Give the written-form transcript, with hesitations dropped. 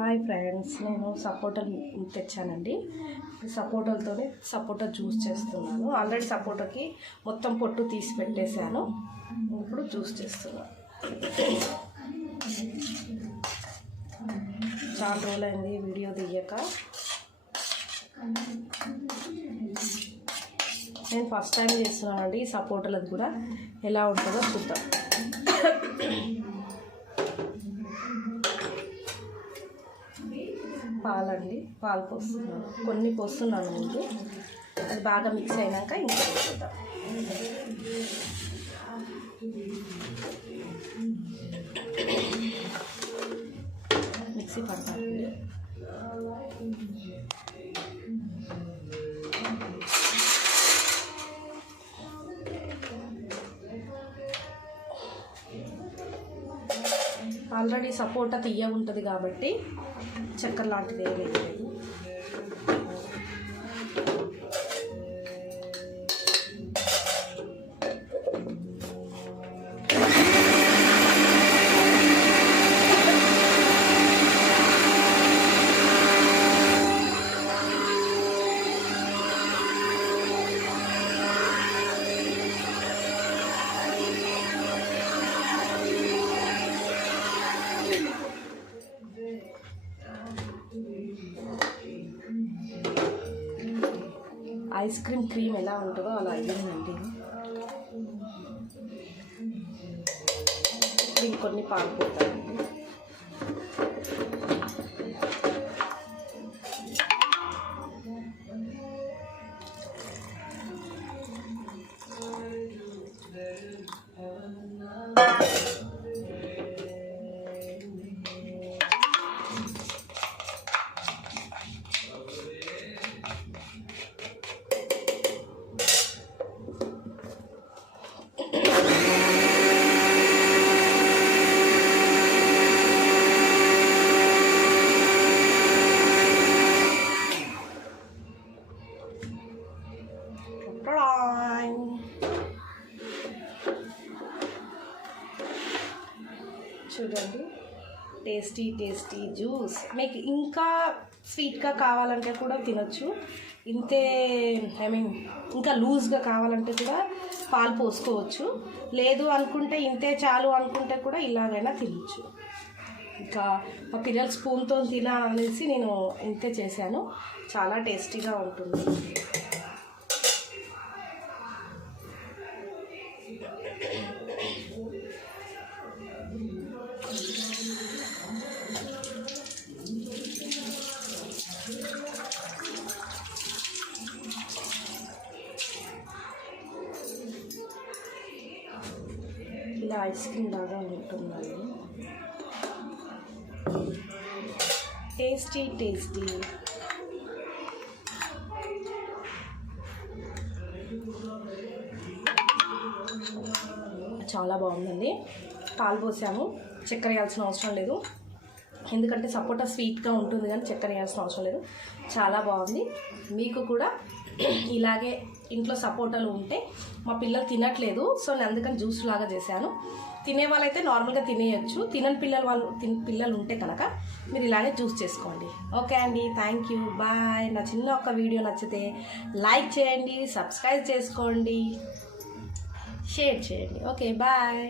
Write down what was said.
Hi friends, నేను సపోటా తెచ్చానండి. సపోటాలతోనే సపోటా juice చేస్తున్నాను. Already సపోటాకి మొత్తం పొట్టు తీసి పెట్టేశాను. ఇప్పుడు జ్యూస్ చేస్తున్నాను. చాలా రోజులైంది వీడియో తీయక. నేను ఫస్ట్ టైం చేస్తున్నానండి. సపోటాలది కూడా ఎలా ఉంటుందో చూద్దాం. పాలండి, పాలు పోస్తున్నాను. కొన్ని పోస్తున్నాను ముందు, అది బాగా మిక్స్ అయినాక ఇంకా పోద్దాం. మిక్సీ పడతానండి. ఆల్రెడీ సపోటా తీయ ఉంటుంది కాబట్టి చక్కెర లాంటిది ఏమీ లేదు. ఐస్ క్రీమ్ ఎలా ఉంటుందో అలా అయ్యిందండి. ఇంకొన్ని పాలు పోతాయండి. చూడండి, టేస్టీ జ్యూస్. మీకు ఇంకా స్వీట్గా కావాలంటే కూడా తినొచ్చు. ఇంతే ఇంకా లూజ్గా కావాలంటే కూడా పాలు పోసుకోవచ్చు. లేదు అనుకుంటే ఇంతే చాలు అనుకుంటే కూడా ఇలాగైనా తినచ్చు. ఇంకా మా పిల్లలు స్పూన్తో తినాలనేసి నేను ఇంతే చేశాను. చాలా టేస్టీగా ఉంటుంది. ఇలా ఐస్ క్రీమ్ లాగా ఉంటుందండి. టేస్టీ చాలా బాగుందండి. పాలు పోసాము, చక్కెర వేయాల్సిన అవసరం లేదు. ఎందుకంటే సపోటా స్వీట్గా ఉంటుంది కానీ చక్కెర వేయాల్సిన అవసరం లేదు. చాలా బాగుంది. మీకు కూడా ఇలాగే ఇంట్లో సపోటాలు ఉంటే, మా పిల్లలు తినట్లేదు సో నేను అందుకని జ్యూస్ లాగా చేశాను. తినే వాళ్ళైతే నార్మల్గా తినేయచ్చు. తినని పిల్లలు ఉంటే కనుక మీరు ఇలాగే జ్యూస్ చేసుకోండి. ఓకే అండి, థ్యాంక్ యూ, బాయ్. నా చిన్న ఒక వీడియో నచ్చితే లైక్ చేయండి, సబ్స్క్రైబ్ చేసుకోండి, షేర్ చేయండి. Okay, bye.